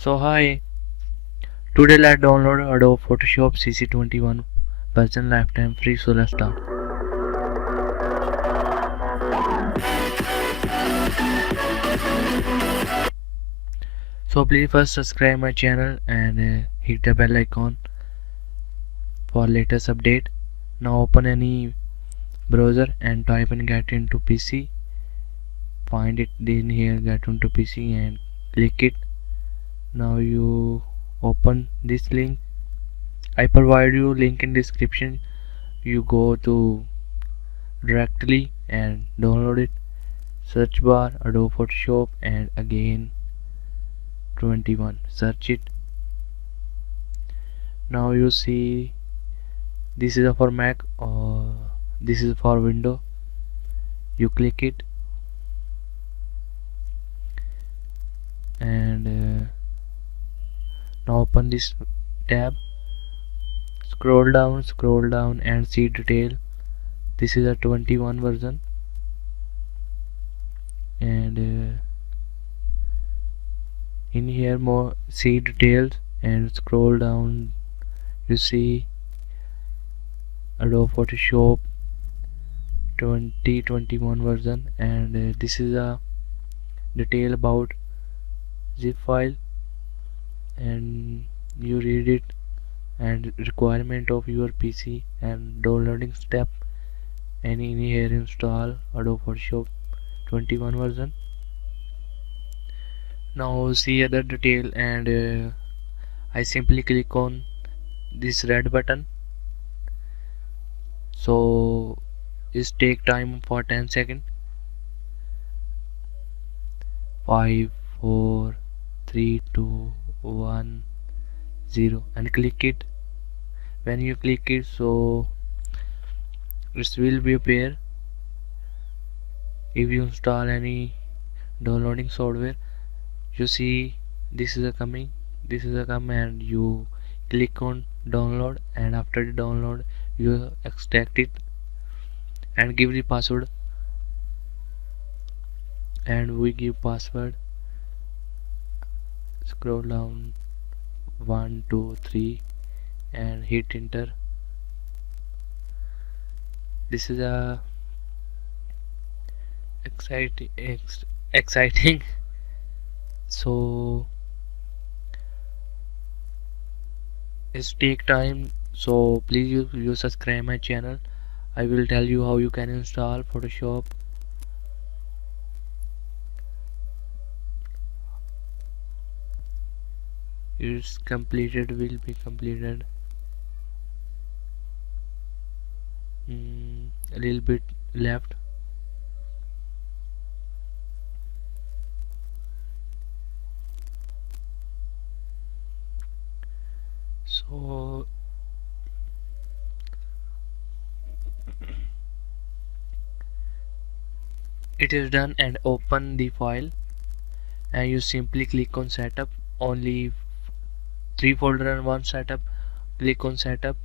So hi, today let's download Adobe Photoshop CC21 version lifetime free. So let's start. So please first subscribe my channel and hit the bell icon for latest update. Now open any browser and type in get into PC. Find it in here, get into PC, and click it. Now you open this link. I provide you link in description. You go to directly and download it. Search bar Adobe Photoshop and again 21, search it. Now you see this is for Mac or this is for Window. You click it and now open this tab. Scroll down and see detail. This is a 21 version and in here more see details and scroll down. You see Adobe Photoshop 2021 version and this is a detail about zip file and you read it and requirement of your PC and downloading step, and in here install Adobe Photoshop 21 version. Now see other detail and I simply click on this red button. So it take time for 10 seconds. 5 4 3 2 1 0 and click it. When you click it, so it will be appear. If you install any downloading software, you see this is a coming, this is a come, and you click on download, and after the download you extract it and give the password, and we give password. Scroll down 1 2 3 and hit enter. This is a exciting so it's take time, so please you subscribe my channel. I will tell you how you can install Photoshop. It's completed, will be completed. A little bit left. So it is done, and open the file and you simply click on setup. Only 3 folder and 1 setup. Click on setup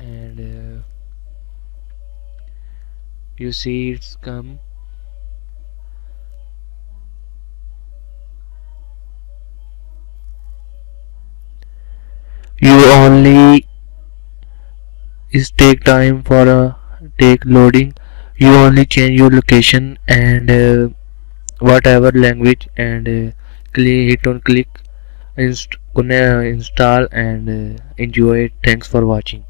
and you see it's come. You only is take time for take loading. You only change your location and whatever language and hit on click install and enjoy it. Thanks for watching.